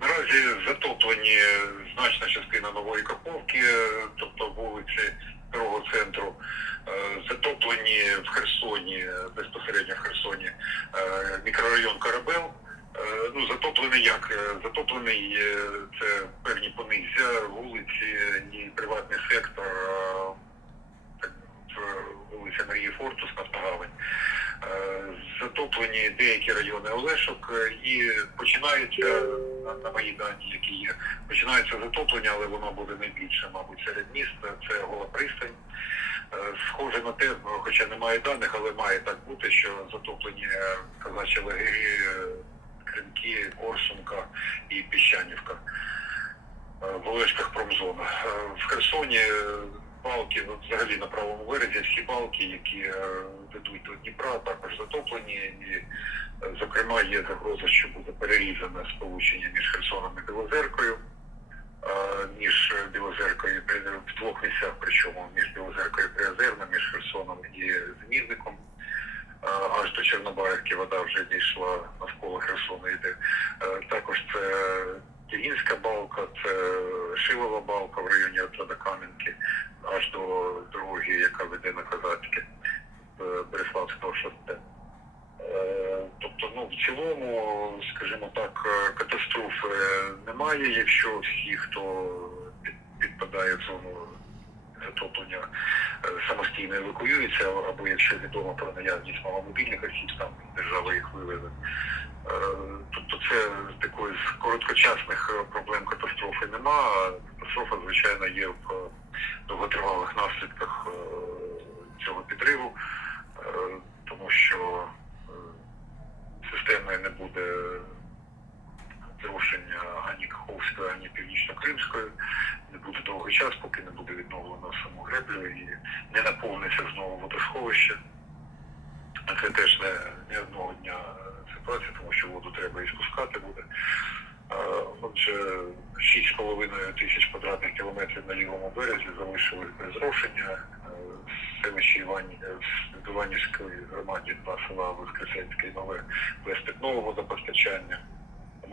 Наразі затоплені значна частина нової Каховки, е, тобто вулиці старого центру. Е, Затоплені в Херсоні, е, безпосередньо в Херсоні, мікрорайон Карабел. Ну, затоплений як? Затоплений це певні понизя, вулиці і приватний сектор, вулиця Марії Фортус, Нафтогавань. Е, Затоплені деякі райони Олешок е, і починається на, на мої дані, які є, починається затоплення, але воно буде найбільше, мабуть, серед міст. Це гола пристань. Е, Схоже на те, хоча немає даних, але має так бути, що затоплені казачі лагері, Кримки, Корсунка і Піщанівка в Олешках промзона. В Херсоні балки, ну, взагалі на правому березі, всі балки, які е, ведуть до Дніпра, також затоплені. І, е, зокрема, є загроза, що буде перерізане сполучення між Херсоном і Білозеркою. е, Між Білозеркою в двох місцях, причому між Білозеркою і Приозерним, між Херсоном і Змінником. Аж до Чорнобаївки вода вже дійшла навколо Херсона йде. Також це Кирінська балка, це Шилова балка в районі Отрадокам'янки, аж до дороги, яка веде на Козацьке, е, Береславського шосе. Е, Тобто, ну, в цілому, скажімо так, е, катастрофи немає, якщо всі, хто підпадає в зону затоплення, самостійно евакуюються, або якщо відомо про наявність маломобільних осіб, там держава їх вивезе. Тобто це такої з короткочасних проблем катастрофи нема. Катастрофа, звичайно, є в е, довготривалих наслідках е, цього підриву, е, тому що системою не буде зрушення ані Каховської, ані Північно-Кримської. Не буде довгий час, поки не буде відновлено саму греблю і не наповниться знову водосховище. Це теж не, не одного дня ситуація, тому що воду треба і спускати буде. Е, Отже, 6,5 тисяч квадратних кілометрів на лівому березі залишились без зрошення. Е, селищі Івані, е, в Іванівської громаді два села Воскресенське і Нове без питного водопостачання.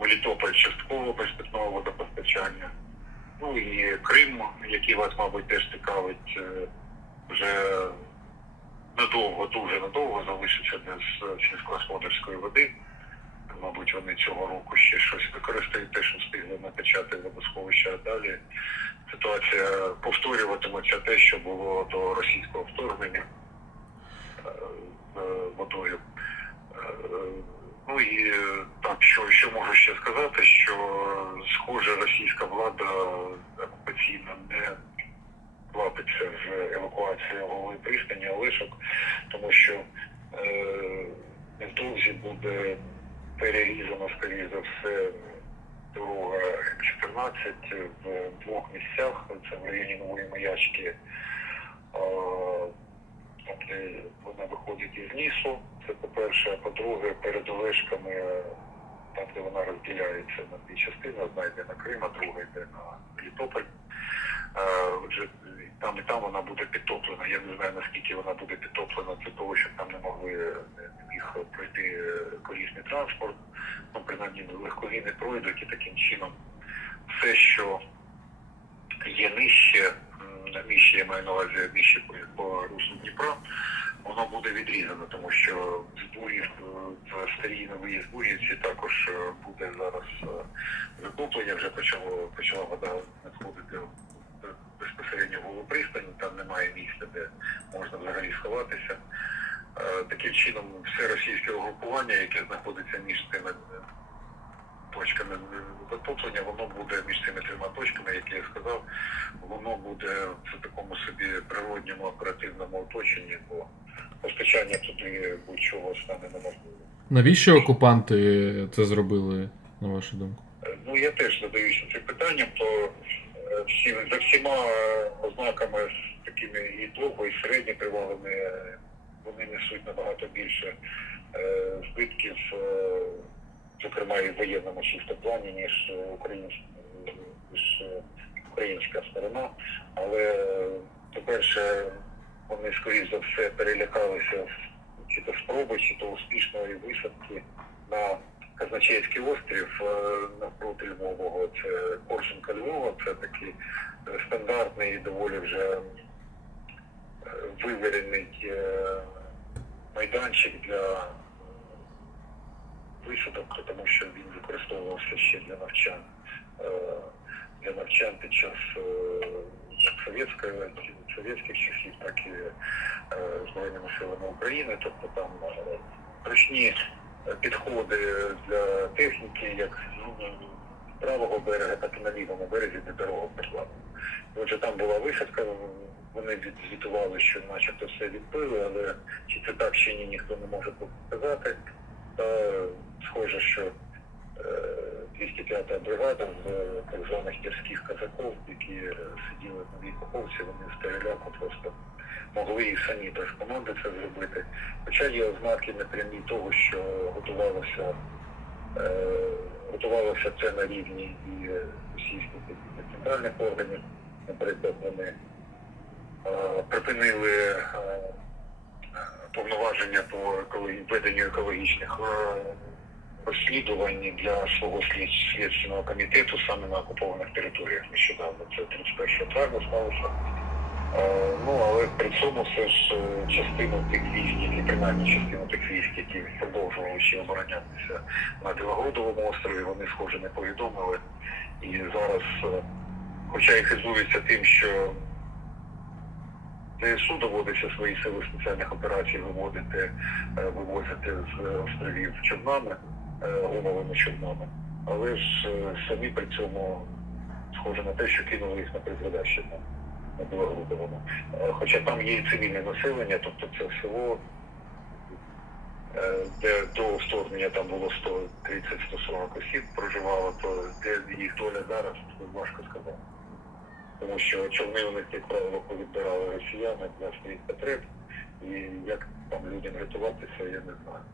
Мелітополь частково без питного водопостачання. Ну і Крим, який вас, мабуть, теж цікавить, е, вже надовго, дуже надовго залишиться без е, сільськогосподарської води. Цього року ще щось використають, те, що встигли накачати водосховища, а далі ситуація повторюватиметься те, що було до російського вторгнення е, з водою. Е, Ну і е, так, що, що можу ще сказати, що схоже російська влада окупаційна не квапиться з евакуацією голови пристані Олешок, тому що е, невдовзі буде перерізано, скоріше за все, дорога М14 в двох місцях. Це в районі Нової Маячки, там, де вона виходить із лісу. Це по-перше, а по-друге, перед Олешками, там, де вона розділяється на дві частини, одна йде на Крим, а друга йде на Мелітополь. Е, Отже, там і там вона буде підтоплена. Я не знаю наскільки вона буде підтоплена для того, щоб там не могли не не міг пройти е, колісний транспорт. Ну, принаймні легкові не пройдуть і таким чином все, що є нижче, нижче я маю на увазі нижче по, руслу Дніпра, воно буде відрізано, тому що з бурів е, в старій новій Збурівці також е, буде зараз е, вже почало почала вода надходити голову пристані, там немає місця, де можна взагалі сховатися. Е, Таким чином, все російське угрупування, яке знаходиться між цими точками затоплення, воно буде між цими трьома точками, які я сказав, воно буде в такому собі природньому оперативному оточенні, бо постачання туди будь-чого стане неможливо. Навіщо окупанти це зробили, на вашу думку? Е, Ну, я теж задаюся цим питанням, то всі, за всіма ознаками такими і довго, і середньотривалими, е, вони несуть набагато більше е, збитків, е, зокрема і в воєнному чисто ніж ніж українська сторона. Але, по-перше, вони, скоріш за все, перелякалися чи то спроби, чи то успішної висадки на Казначейський острів е, навпроти Львова Коршенка Львова. Це такий е, стандартний і доволі вже е, вивірений майданчик для висадок, тому що він використовувався ще для навчань. Для навчань під час совєтських часів, так і Збройними силами України. Тобто там ручні підходи для техніки, як ну, з правого берега, так і на лівому березі, де дорога прикладена. Отже, там була висадка, вони відзвітували, що начебто все відбили, але чи це так, чи ні, ніхто не може сказати. Та схоже, що е, 205-та бригада з е, так званих гірських казаків, які е, сиділи на Війкоповці, вони з переляку просто могли і самі без команди це зробити. Хоча є ознаки непрямі того, що готувалося, е, готувалося це на рівні і російських і центральних органів. Наприклад, вони е, припинили е, повноваження по веденню екологічних е, розслідувань для свого слід, слідчого комітету саме на окупованих територіях нещодавно. Це 31 травня сталося. Е, Ну, але при цьому все ж е, частину тих військ, які принаймні частину тих військ, які продовжували ще оборонятися на Білогородовому острові, вони схоже не повідомили. І зараз, е, хоча і хизуються тим, що ЗСУ доводиться свої сили спеціальних операцій виводити, вивозити з островів човнами, е, гумовими човнами, але ж самі при цьому схоже на те, що кинули їх на призволяще Білогрудовому. Е, Хоча там є і цивільне населення, тобто це село, е, де до вторгнення там було 130-140 осіб проживало, то де їх доля зараз, важко сказати тому що човни у них, як правило, повідбирали росіяни для своїх потреб, і як там людям рятуватися, я не знаю.